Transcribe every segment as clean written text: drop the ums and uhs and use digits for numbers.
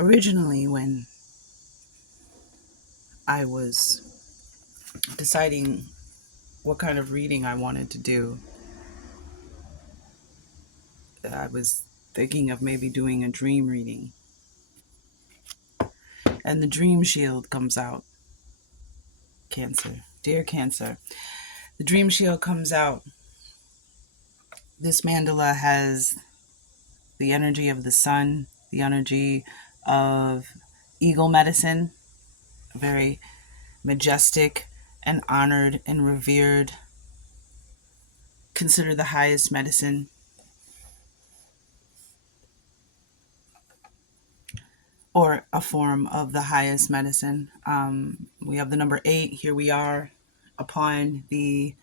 Originally, when I was deciding what kind of reading I wanted to do, I was thinking of maybe doing a dream reading. And the Dream Shield comes out. Cancer. Dear Cancer. The Dream Shield comes out. This mandala has the energy of the sun, the energy of eagle medicine, very majestic and honored and revered, considered the highest medicine. Or a form of the highest medicine. We have the number 8. Here we are upon the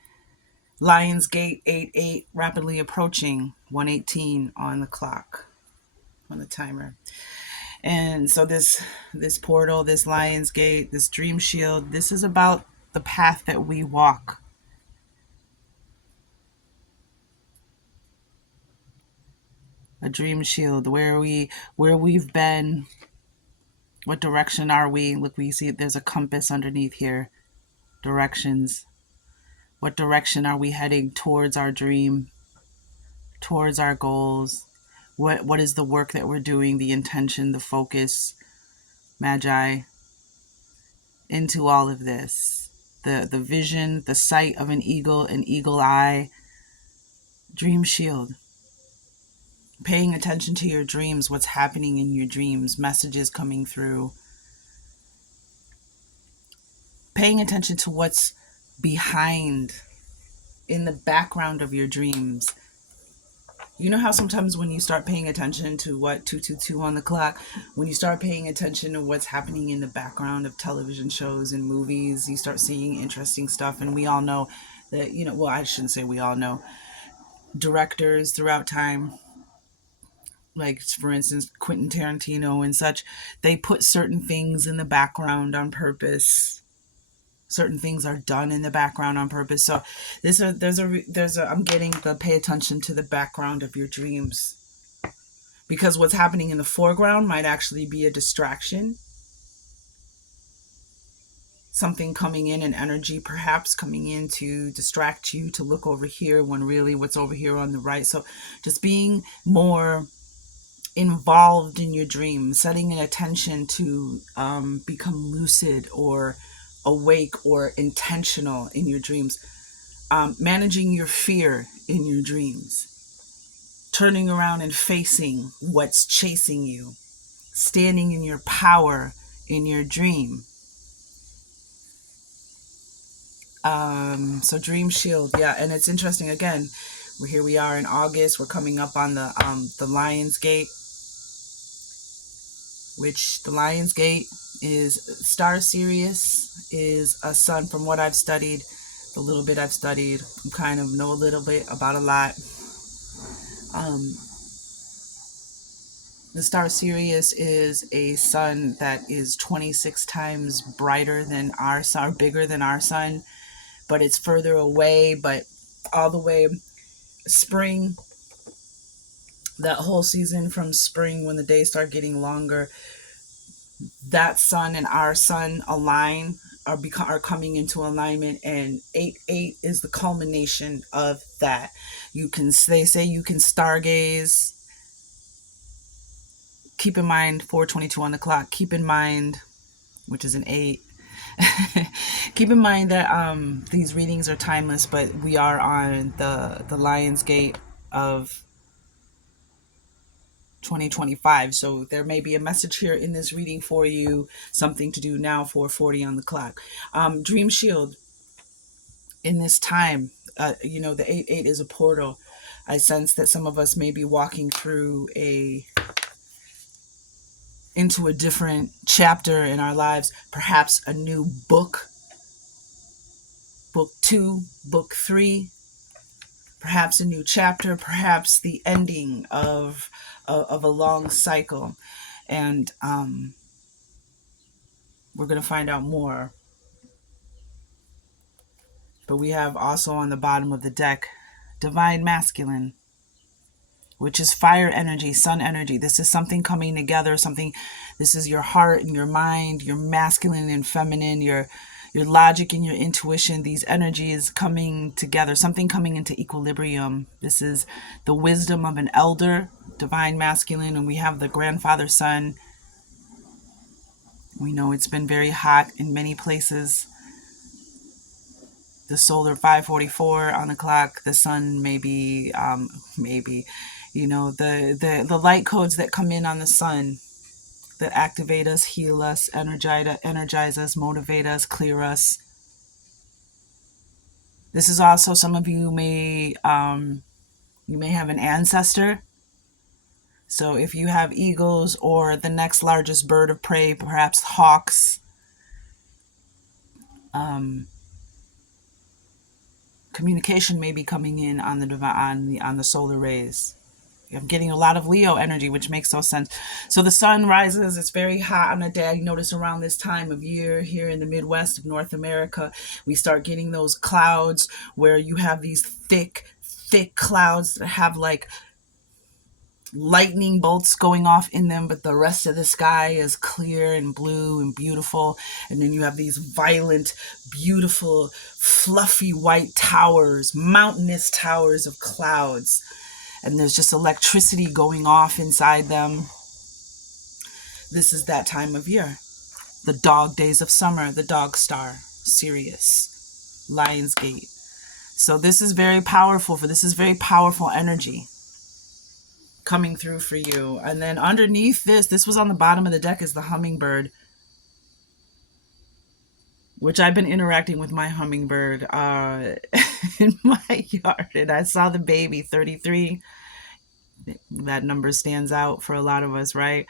Lion's Gate 8-8, rapidly approaching 118 on the clock, on the timer. And so this portal, this Lion's Gate, this Dream Shield, this is about the path that we walk. A dream shield, where we've been, what direction are we? Look, we see there's a compass underneath here. Directions. What direction are we heading towards our dream, towards our goals? What is the work that we're doing, the intention, the focus, magi, into all of this? The vision, the sight of an eagle eye, dream shield. Paying attention to your dreams, what's happening in your dreams, messages coming through. Paying attention to what's behind, in the background of your dreams. You know how sometimes when you start paying attention to what 222 on the clock, when you start paying attention to what's happening in the background of television shows and movies, you start seeing interesting stuff. And we all know that, well, I shouldn't say we all know. Directors throughout time, like for instance, Quentin Tarantino and such, they put certain things in the background on purpose. Certain things are done in the background on purpose. So I'm getting the pay attention to the background of your dreams, because what's happening in the foreground might actually be a distraction. Something coming in, an energy perhaps coming in to distract you to look over here when really what's over here on the right. So just being more involved in your dreams, setting an attention to become lucid or awake or intentional in your dreams, managing your fear in your dreams, turning around and facing what's chasing you, standing in your power in your dream. So Dream Shield, yeah, and it's interesting. Again, here we are in August. We're coming up on the Lion's Gate, which the Lion's Gate is Star Sirius, is a sun. From what I've studied, the little bit I've studied, I kind of know a little bit about a lot. The star Sirius is a sun that is 26 times brighter than our sun, bigger than our sun, but it's further away. But all the way spring, that whole season from spring, when the days start getting longer, that sun and our sun align, are coming into alignment, and 8-8 is the culmination of that. They say you can stargaze. Keep in mind 422 on the clock. Keep in mind, which is an 8. Keep in mind that these readings are timeless, but we are on the Lion's Gate of 2025. So there may be a message here in this reading for you, something to do now, 4:40 on the clock. Dream Shield, in this time, the 8-8 is a portal. I sense that some of us may be walking through into a different chapter in our lives, perhaps a new book 2, book 3, perhaps a new chapter, perhaps the ending of a long cycle. And we're going to find out more. But we have also on the bottom of the deck, Divine Masculine. which is fire energy, sun energy. This is something coming together, something, this is your heart and your mind, your masculine and feminine, your logic and your intuition, these energies coming together, something coming into equilibrium. This is the wisdom of an elder, divine masculine, and we have the grandfather sun. We know it's been very hot in many places. The solar 5:44 on the clock, the sun maybe, the light codes that come in on the sun that activate us, heal us, energize us, motivate us, clear us. This is also, some of you may have an ancestor. So if you have eagles or the next largest bird of prey, perhaps hawks, communication may be coming in on the solar rays. I'm getting a lot of Leo energy, which makes no sense. So the sun rises, it's very hot on a day. You notice around this time of year here in the Midwest of North America, we start getting those clouds where you have these thick clouds that have like lightning bolts going off in them, but the rest of the sky is clear and blue and beautiful. And then you have these violent, beautiful, fluffy white towers, mountainous towers of clouds. And there's just electricity going off inside them. This is that time of year. The dog days of summer, the dog star, Sirius, Lionsgate. So this is very powerful. This is very powerful energy coming through for you. And then underneath this was on the bottom of the deck, is the hummingbird, which I've been interacting with my hummingbird in my yard. And I saw the baby, 33. That number stands out for a lot of us, right?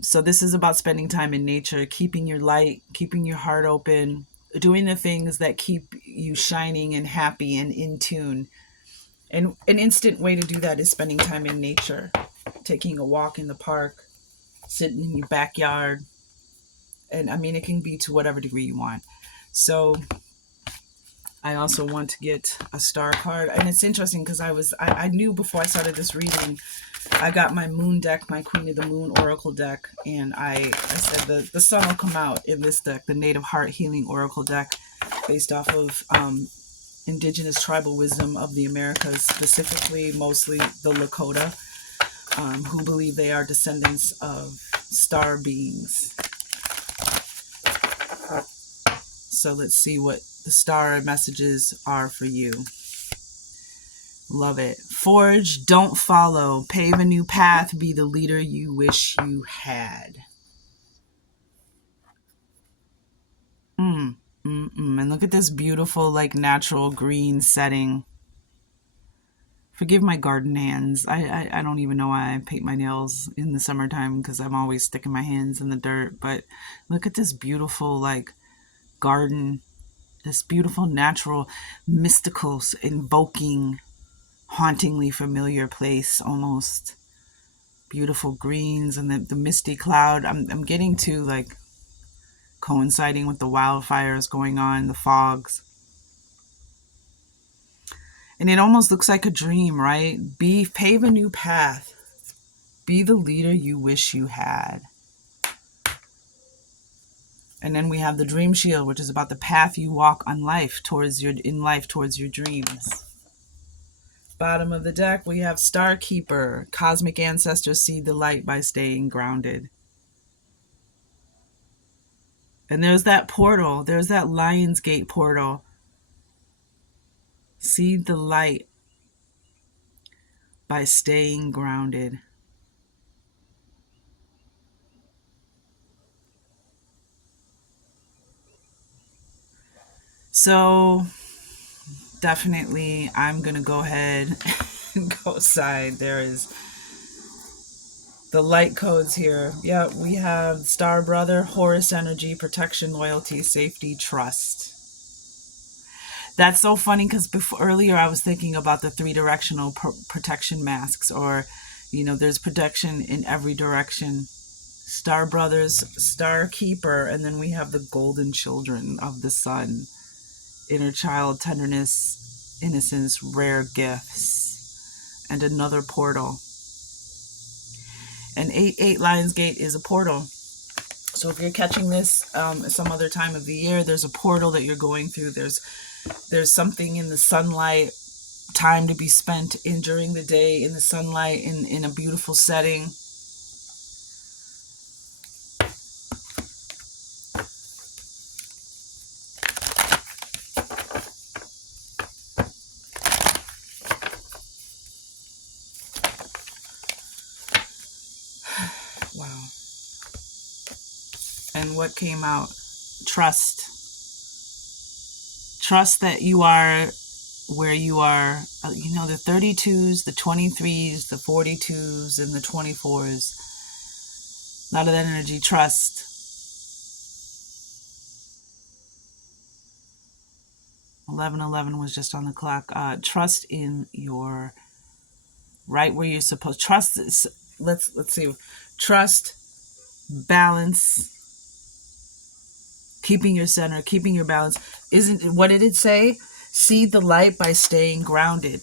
So this is about spending time in nature, keeping your light, keeping your heart open, doing the things that keep you shining and happy and in tune. And an instant way to do that is spending time in nature, taking a walk in the park, sitting in your backyard. And I mean, it can be to whatever degree you want. So I also want to get a star card. And it's interesting because I knew before I started this reading, I got my moon deck, my Queen of the Moon Oracle deck. And I said the sun will come out in this deck, the Native Heart Healing Oracle deck, based off of indigenous tribal wisdom of the Americas, specifically mostly the Lakota, who believe they are descendants of star beings. So let's see what the star messages are for you. Love it. Forge, don't follow. Pave a new path. Be the leader you wish you had. And look at this beautiful, like, natural green setting. Forgive my garden hands. I don't even know why I paint my nails in the summertime, because I'm always sticking my hands in the dirt. But look at this beautiful, like, garden. This beautiful, natural, mystical, invoking, hauntingly familiar place, almost. Beautiful greens and the misty cloud. I'm getting to, like, coinciding with the wildfires going on, the fogs. And it almost looks like a dream, right? Pave a new path. Be the leader you wish you had. And then we have the Dream Shield, which is about the path you walk in life towards your dreams. Bottom of the deck, we have Star Keeper. Cosmic ancestors see the light by staying grounded. And there's that portal. There's that Lionsgate portal. See the light by staying grounded. So definitely I'm going to go ahead and go side. There is the light codes here. Yeah, we have Star Brother, Horus energy, protection, loyalty, safety, trust. That's so funny because earlier I was thinking about the 3-directional protection masks, or, there's protection in every direction. Star Brothers, Star Keeper, and then we have the golden children of the sun. Inner child, tenderness, innocence, rare gifts. and another portal. And 8-8 Lionsgate is a portal. So if you're catching this some other time of the year, there's a portal that you're going through. There's something in the sunlight, time to be spent in during the day in the sunlight in a beautiful setting. Wow. And what came out? Trust. Trust that you are where you are. You know, the 32s, the 23s, the 42s, and the 24s. A lot of that energy. Trust. 11:11 was just on the clock. Trust in your right where you're supposed. Trust. Let's see. Trust, balance, keeping your center, keeping your balance. Isn't what did it say? See the light by staying grounded,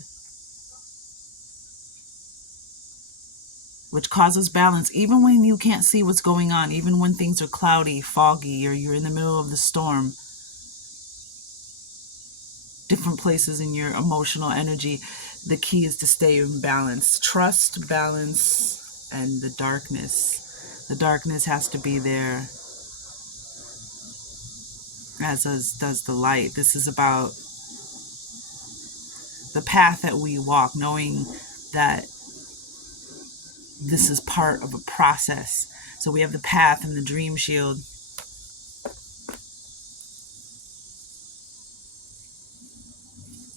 which causes balance. Even when you can't see what's going on, even when things are cloudy, foggy, or you're in the middle of the storm, different places in your emotional energy, the key is to stay in balance. Trust, balance, and the darkness. The darkness has to be there, as does the light. This is about the path that we walk, knowing that this is part of a process. So we have the path and the dream shield.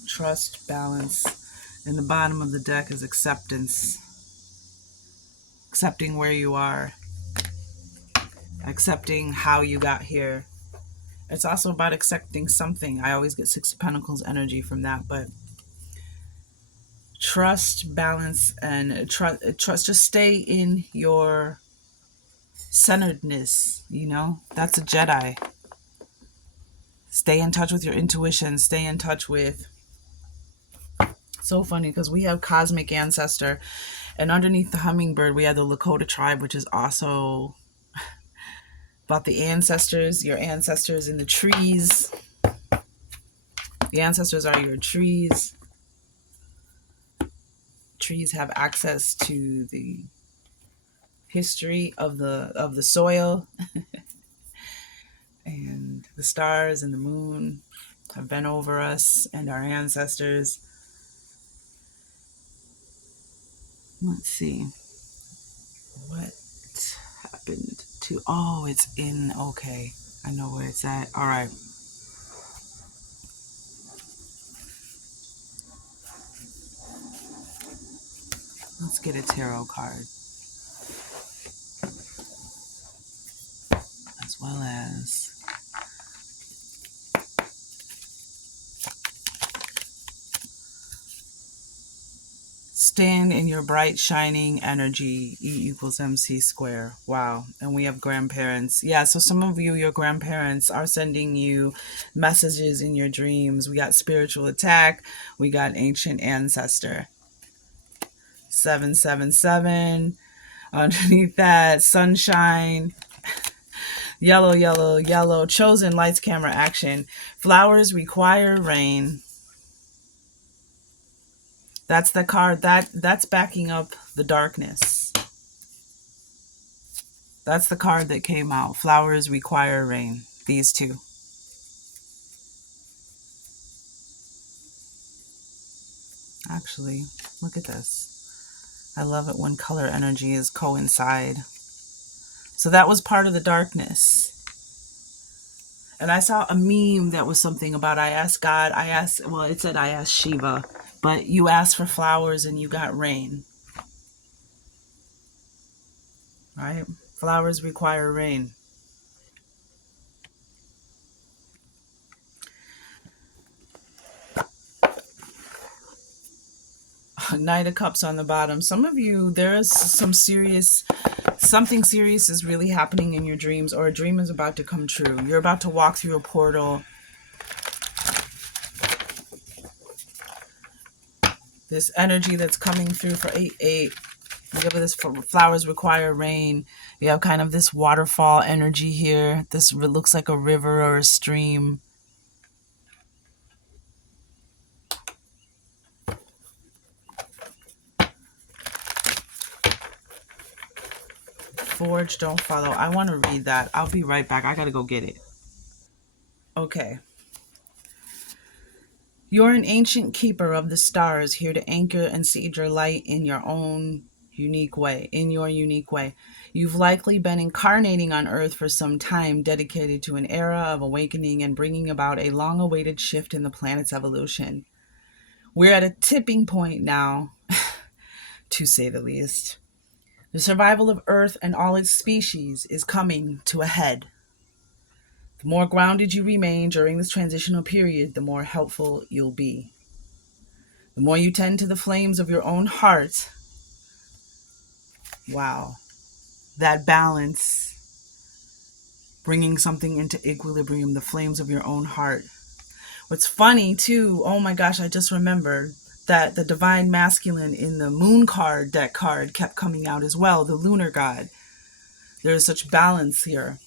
Trust, balance. And the bottom of the deck is acceptance. Accepting where you are. Accepting how you got here. It's also about accepting something. I always get Six of Pentacles energy from that, but trust, balance, and trust. Just stay in your centeredness, you know? That's a Jedi. Stay in touch with your intuition. Stay in touch with... So funny, because we have Cosmic Ancestor, and underneath the hummingbird, we have the Lakota tribe, which is also about the ancestors, your ancestors in the trees. The ancestors are your trees. Trees have access to the history of the soil. And the stars and the moon have been over us and our ancestors. Let's see. What happened to... Oh, it's in... Okay. I know where it's at. All right. Let's get a tarot card. As well as... Stand in your bright, shining energy. E equals MC square. Wow. And we have grandparents. Yeah, so some of you, your grandparents are sending you messages in your dreams. We got spiritual attack. We got ancient ancestor. 777. Underneath that, sunshine. Yellow, yellow, yellow. Chosen, lights, camera, action. Flowers require rain. That's the card that's backing up the darkness. That's the card that came out. Flowers require rain. These two. Actually, look at this. I love it when color energies coincide. So that was part of the darkness. And I saw a meme that was something about I asked God, it said I asked Shiva, but you asked for flowers and you got rain. Right? Flowers require rain. Knight of Cups on the bottom. Some of you, there is something serious is really happening in your dreams, or a dream is about to come true. You're about to walk through a portal. This energy that's coming through for 8-8. Whatever this flowers require rain. You have kind of this waterfall energy here. This looks like a river or a stream. Forge, don't follow. I want to read that. I'll be right back. I got to go get it. Okay. You're an ancient keeper of the stars, here to anchor and seed your light in your own unique way, in your unique way. You've likely been incarnating on Earth for some time, dedicated to an era of awakening and bringing about a long-awaited shift in the planet's evolution. We're at a tipping point now, to say the least. The survival of Earth and all its species is coming to a head. The more grounded you remain during this transitional period, the more helpful you'll be. The more you tend to the flames of your own heart, wow, that balance, bringing something into equilibrium, the flames of your own heart. What's funny too, oh my gosh, I just remembered that the divine masculine in the moon card, deck card, kept coming out as well, the lunar god. There's such balance here.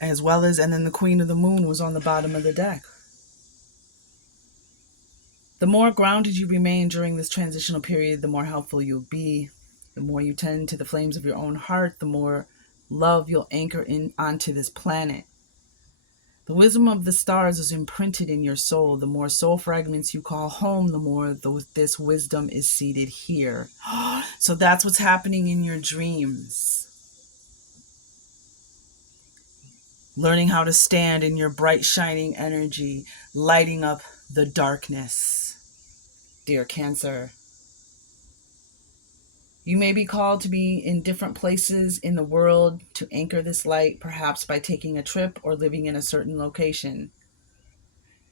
As well as, and then the queen of the moon was on the bottom of the deck. The more grounded you remain during this transitional period, the more helpful you'll be. The more you tend to the flames of your own heart, the more love you'll anchor in onto this planet. The wisdom of the stars is imprinted in your soul. The more soul fragments you call home, the more this wisdom is seated here. So that's what's happening in your dreams. Learning how to stand in your bright, shining energy, lighting up the darkness. Dear Cancer, you may be called to be in different places in the world to anchor this light, perhaps by taking a trip or living in a certain location.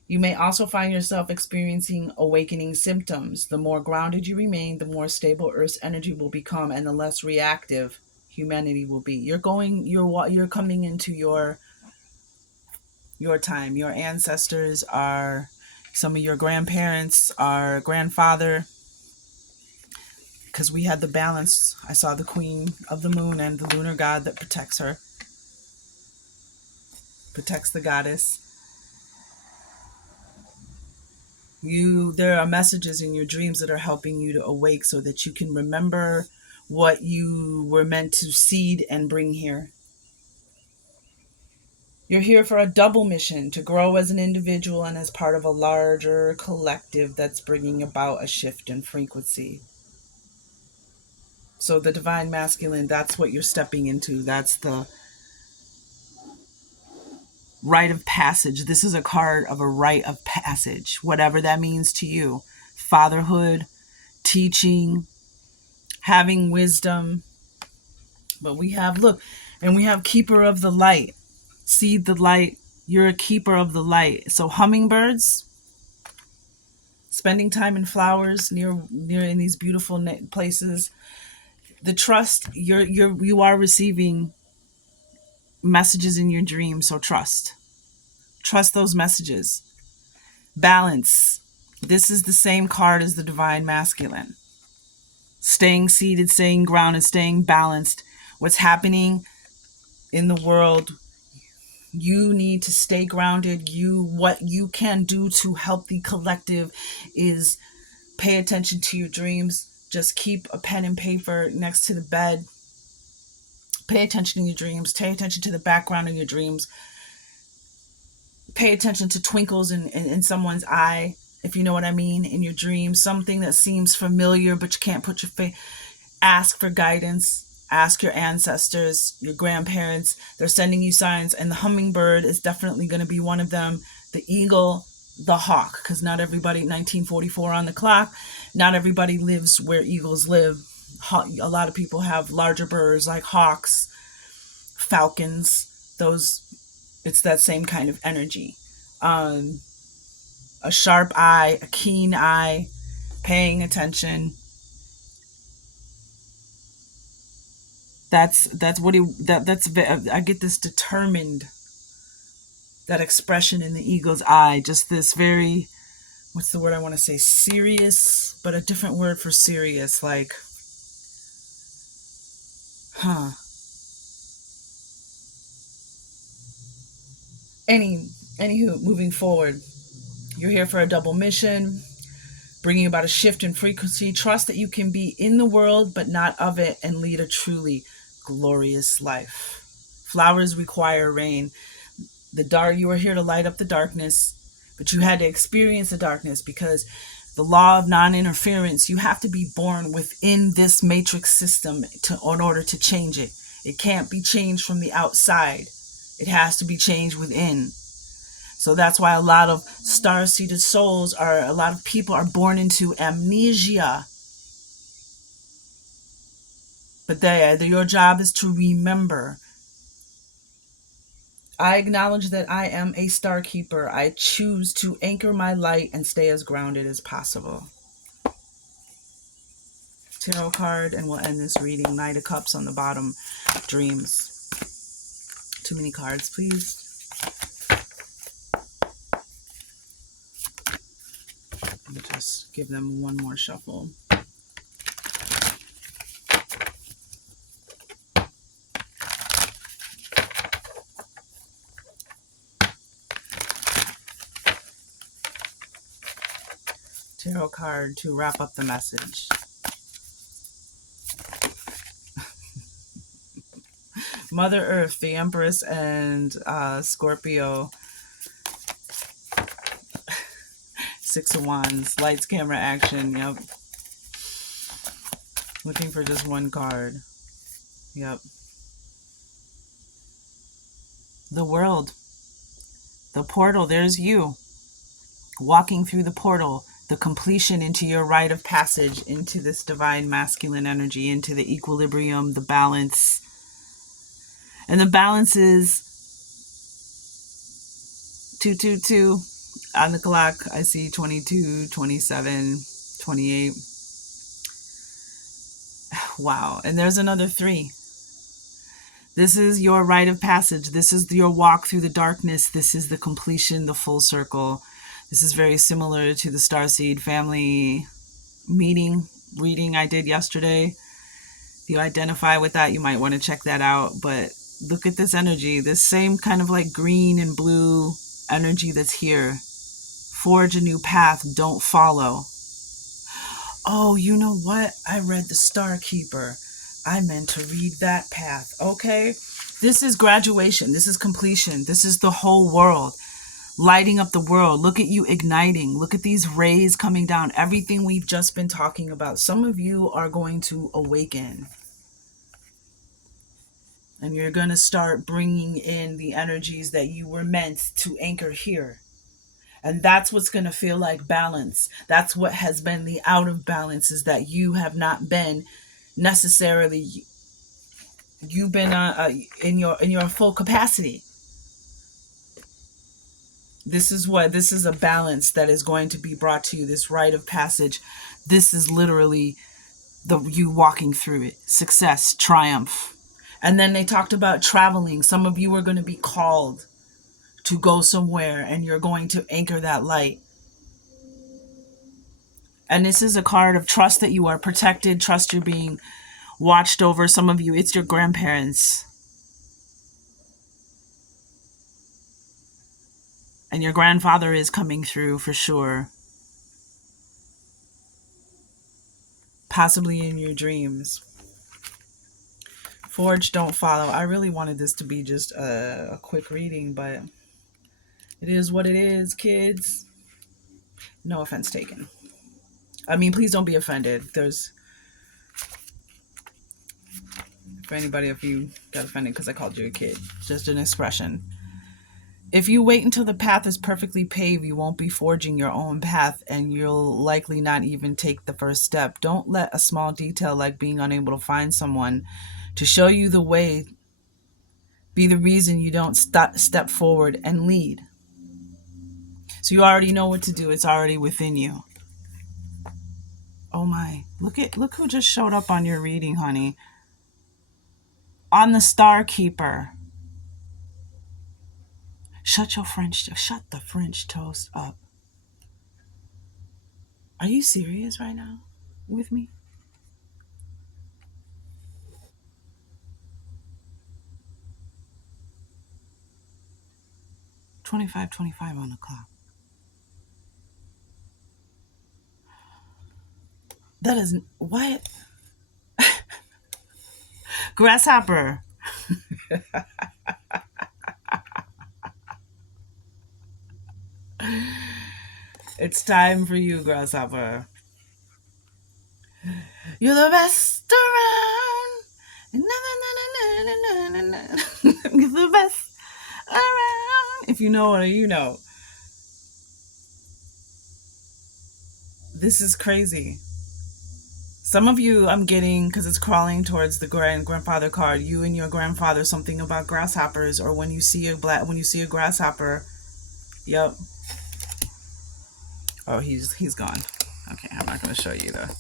You may also find yourself experiencing awakening symptoms. The more grounded you remain, the more stable Earth's energy will become, and the less reactive humanity will be. You're coming into your time. Your ancestors are some of your grandparents, our grandfather, because we had the balance. I saw the queen of the moon and the lunar god that protects her, protects the goddess. There are messages in your dreams that are helping you to awake so that you can remember what you were meant to seed and bring here. You're here for a double mission, to grow as an individual and as part of a larger collective that's bringing about a shift in frequency. So the divine masculine, that's what you're stepping into. That's the rite of passage. This is a card of a rite of passage, whatever that means to you. Fatherhood, teaching, having wisdom. But we have, look, and we have keeper of the light. Seed the light. You're a keeper of the light. So hummingbirds, spending time in flowers near in these beautiful places. The trust, you are receiving messages in your dreams, so trust those messages. Balance, this is the same card as the divine masculine. Staying seated, staying grounded, staying balanced. What's happening in the world, you need to stay grounded. What you can do to help the collective is pay attention to your dreams. Just keep a pen and paper next to the bed. Pay attention to your dreams. Pay attention to the background of your dreams. Pay attention to twinkles in someone's eye, if you know what I mean, in your dreams. Something that seems familiar, but you can't put your face. Ask for guidance. Ask your ancestors, your grandparents. They're sending you signs, and the hummingbird is definitely going to be one of them. The eagle, the hawk, because not everybody, 1944 on the clock, not everybody lives where eagles live. A lot of people have larger birds like hawks, falcons. It's that same kind of energy. A sharp eye, a keen eye, paying attention. That's I get this determined, that expression in the eagle's eye, just this very what's the word I want to say? Serious, but a different word for serious. Like, Anywho, moving forward, you're here for a double mission, bringing about a shift in frequency. Trust that you can be in the world, but not of it, and lead a truly glorious life. Flowers require rain. You are here to light up the darkness, but you had to experience the darkness because the law of non-interference, you have to be born within this matrix system in order to change it. It can't be changed from the outside. It has to be changed within. So that's why a lot of star-seeded souls a lot of people are born into amnesia. But your job is to remember. I acknowledge that I am a star keeper. I choose to anchor my light and stay as grounded as possible. Tarot card, and we'll end this reading. Knight of Cups on the bottom. Dreams. Too many cards, please. I'll just give them one more shuffle. Tarot card to wrap up the message. Mother Earth, the Empress, and Scorpio. Six of Wands. Lights, camera, action. Yep. Looking for just one card. Yep. The world. The portal. There's you. Walking through the portal. The completion into your rite of passage, into this divine masculine energy, into the equilibrium, the balance. And the balance is 222 on the clock. I see 22, 27, 28. Wow. And there's another 3. This is your rite of passage. This is your walk through the darkness. This is the completion, the full circle. This is very similar to the Starseed family reading I did yesterday. If you identify with that, you might want to check that out. But look at this energy, this same kind of like green and blue energy that's here. Forge a new path, don't follow. Oh, you know what? I read the Star Keeper. I meant to read that path. Okay. This is graduation. This is completion. This is the whole world. Lighting up the world. Look at you igniting. Look at these rays coming down. Everything we've just been talking about. Some of you are going to awaken. And you're going to start bringing in the energies that you were meant to anchor here. And that's what's going to feel like balance. That's what has been the out of balance, is that you have not been necessarily, you've been in your full capacity. This is a balance that is going to be brought to you, this rite of passage. This is literally you walking through it. Success, triumph. And then they talked about traveling. Some of you are going to be called to go somewhere, and you're going to anchor that light. And this is a card of trust that you are protected, trust you're being watched over. Some of you, it's your grandparents. And your grandfather is coming through for sure. Possibly in your dreams. Forge, don't follow. I really wanted this to be just a quick reading, but it is what it is, kids. No offense taken. I mean, please don't be offended. If you got offended because I called you a kid, it's just an expression. If you wait until the path is perfectly paved, you won't be forging your own path, and you'll likely not even take the first step. Don't let a small detail like being unable to find someone to show you the way be the reason you don't step forward and lead. So you already know what to do. It's already within you. Oh my, look who just showed up on your reading, honey. On the Star Keeper. Shut the French toast up. Are you serious right now with me? 25:25 on the clock. That is what? Grasshopper. It's time for you, Grasshopper. You're the best around. You're the best around. If you know it, you know. This is crazy. Some of you, I'm getting, because it's crawling towards the grandfather card. You and your grandfather, something about grasshoppers, or when you see a grasshopper. Yep. Oh, he's gone. Okay, I'm not going to show you though.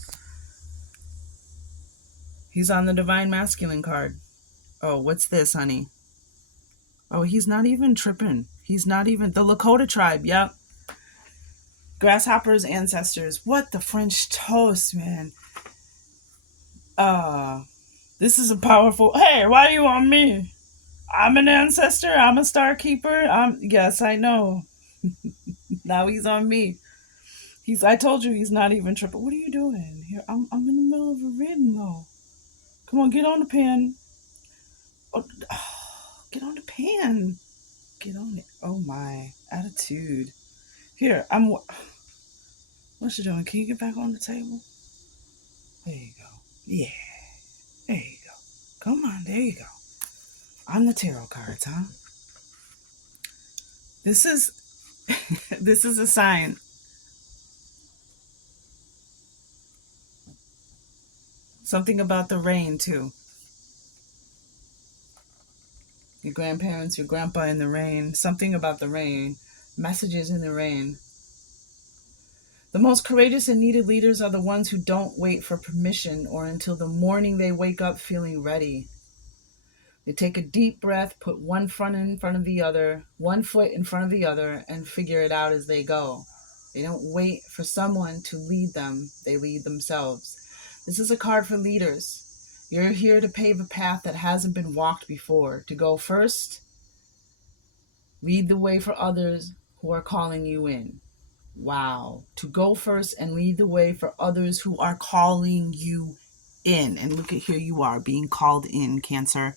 He's on the divine masculine card. Oh, what's this, honey? Oh, he's not even tripping. He's not even the Lakota tribe. Yep. Grasshoppers, ancestors. What the French toast, man. This is a powerful. Hey, why are you on me? I'm an ancestor. I'm a star keeper. Yes, I know. Now he's on me. I told you he's not even tripping. What are you doing here? I'm in the middle of a reading though. Come on, get on the pen. Oh, get on the pen. Get on it. Oh my attitude. Here, What's you doing? Can you get back on the table? There you go. Yeah. There you go. Come on. There you go. On the tarot cards, huh? This is this is a sign. Something about the rain too. Your grandparents, your grandpa in the rain. Something about the rain. Messages in the rain. The most courageous and needed leaders are the ones who don't wait for permission or until the morning they wake up feeling ready. They take a deep breath, put one foot in front of the other, and figure it out as they go. They don't wait for someone to lead them, they lead themselves. This is a card for leaders. You're here to pave a path that hasn't been walked before, to go first, lead the way for others who are calling you in. Wow. To go first and lead the way for others who are calling you in. And look at here you are being called in, Cancer.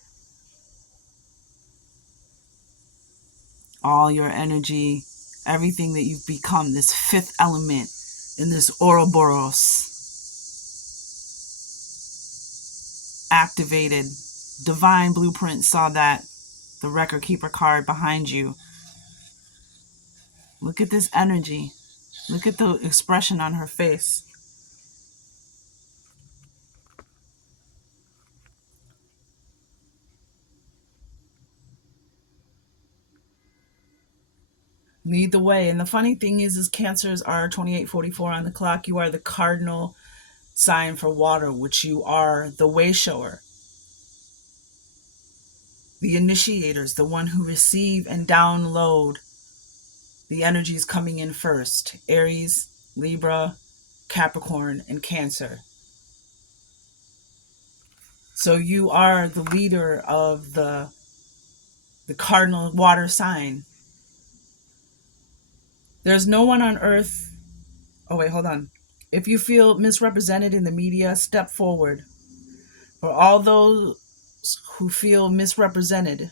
All your energy, everything that you've become, this fifth element in this Ouroboros, activated. Divine Blueprint saw that. The Record Keeper card behind you. Look at this energy. Look at the expression on her face. Lead the way. And the funny thing is Cancers are 2844 on the clock. You are the cardinal sign for water, which you are the way shower, the initiators, the one who receive and download the energies coming in first. Aries, Libra, Capricorn, and Cancer. So you are the leader of the cardinal water sign. There's no one on earth. Oh, wait, hold on. If you feel misrepresented in the media, step forward. For all those who feel misrepresented,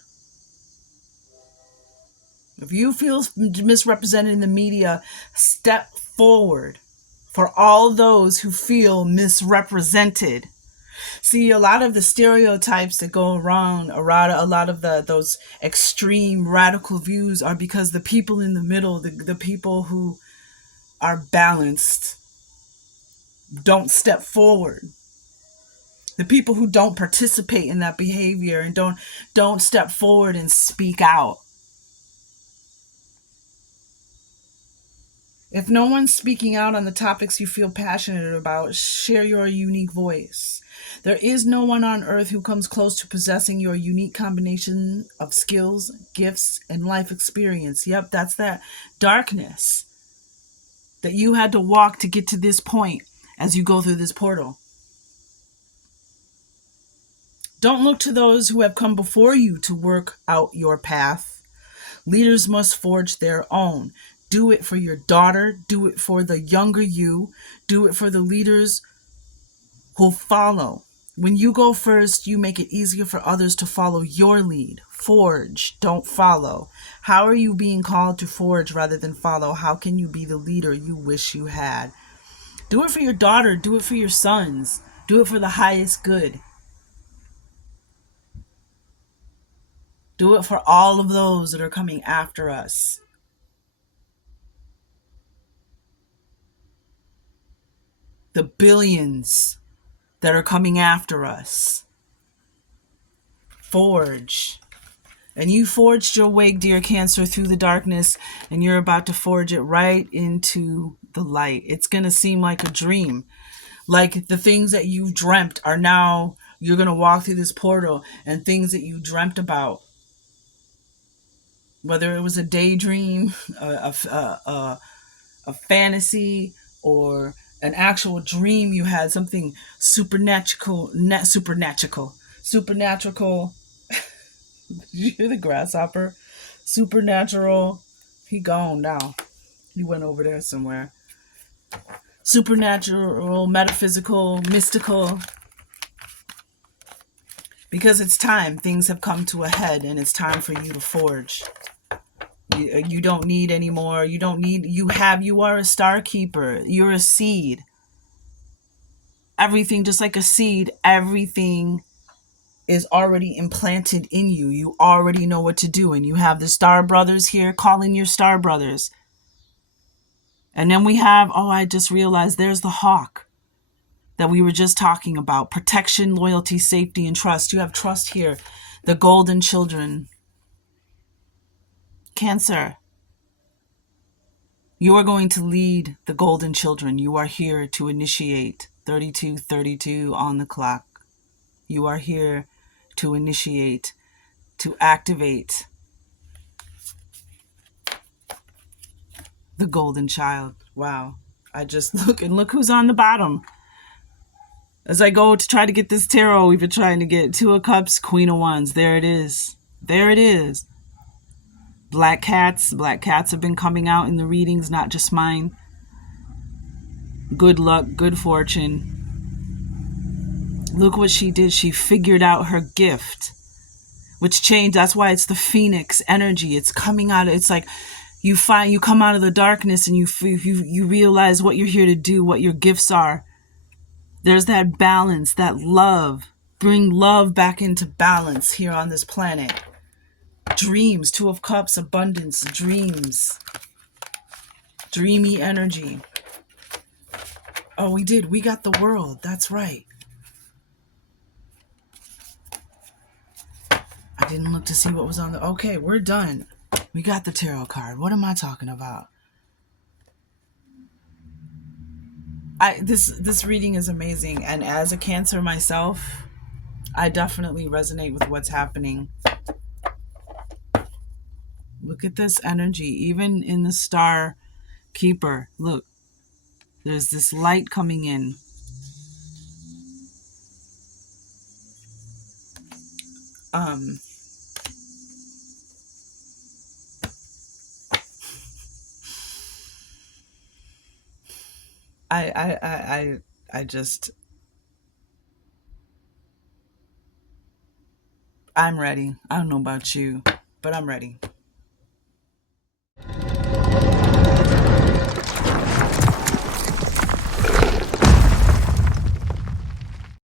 if you feel misrepresented in the media, step forward. For all those who feel misrepresented. See, a lot of the stereotypes that go around, a lot of those extreme radical views are because the people in the middle, the people who are balanced, don't step forward. The people who don't participate in that behavior and don't step forward and speak out. If no one's speaking out on the topics you feel passionate about, share your unique voice. There is no one on earth who comes close to possessing your unique combination of skills, gifts, and life experience. Yep, that's that darkness. that you had to walk to get to this point as you go through this portal. Don't look to those who have come before you to work out your path. Leaders must forge their own. Do it for your daughter. Do it for the younger you. Do it for the leaders who follow. When you go first, you make it easier for others to follow your lead. Forge, don't follow. How are you being called to forge rather than follow? How can you be the leader you wish you had? Do it for your daughter. Do it for your sons. Do it for the highest good. Do it for all of those that are coming after us. The billions that are coming after us. Forge. And you forged your way, dear Cancer, through the darkness, and you're about to forge it right into the light. It's going to seem like a dream. Like the things that you dreamt are now, you're going to walk through this portal, and things that you dreamt about, whether it was a daydream, a fantasy, or an actual dream you had, something supernatural. Did you hear the grasshopper? Supernatural. He gone now. He went over there somewhere. Supernatural, metaphysical, mystical. Because it's time. Things have come to a head, and it's time for you to forge. You don't need any more. You don't need. You are a star keeper. You're a seed. Everything, just like a seed, everything is already implanted in you. You already know what to do. And you have the star brothers here calling your star brothers. And then we have, I just realized there's the hawk that we were just talking about. Protection, loyalty, safety, and trust. You have trust here. The golden children. Cancer. You are going to lead the golden children. You are here to initiate. 3232 on the clock. You are here to initiate, to activate the golden child. Wow. I just look who's on the bottom. As I go to try to get this tarot, we've been trying to get Two of Cups, Queen of Wands. There it is. There it is. Black cats. Black cats have been coming out in the readings, not just mine. Good luck, good fortune. Look what she did. She figured out her gift, which changed. That's why it's the phoenix energy. It's coming out. It's like you come out of the darkness and you realize what you're here to do, what your gifts are. There's that balance, that love. Bring love back into balance here on this planet. Dreams, Two of Cups, abundance, dreams. Dreamy energy. Oh, we did. We got the world. That's right. I didn't look to see what was on the... Okay, we're done. We got the tarot card. What am I talking about? This reading is amazing. And as a Cancer myself, I definitely resonate with what's happening. Look at this energy. Even in the Star Keeper, look. There's this light coming in. I'm ready. I don't know about you, but I'm ready.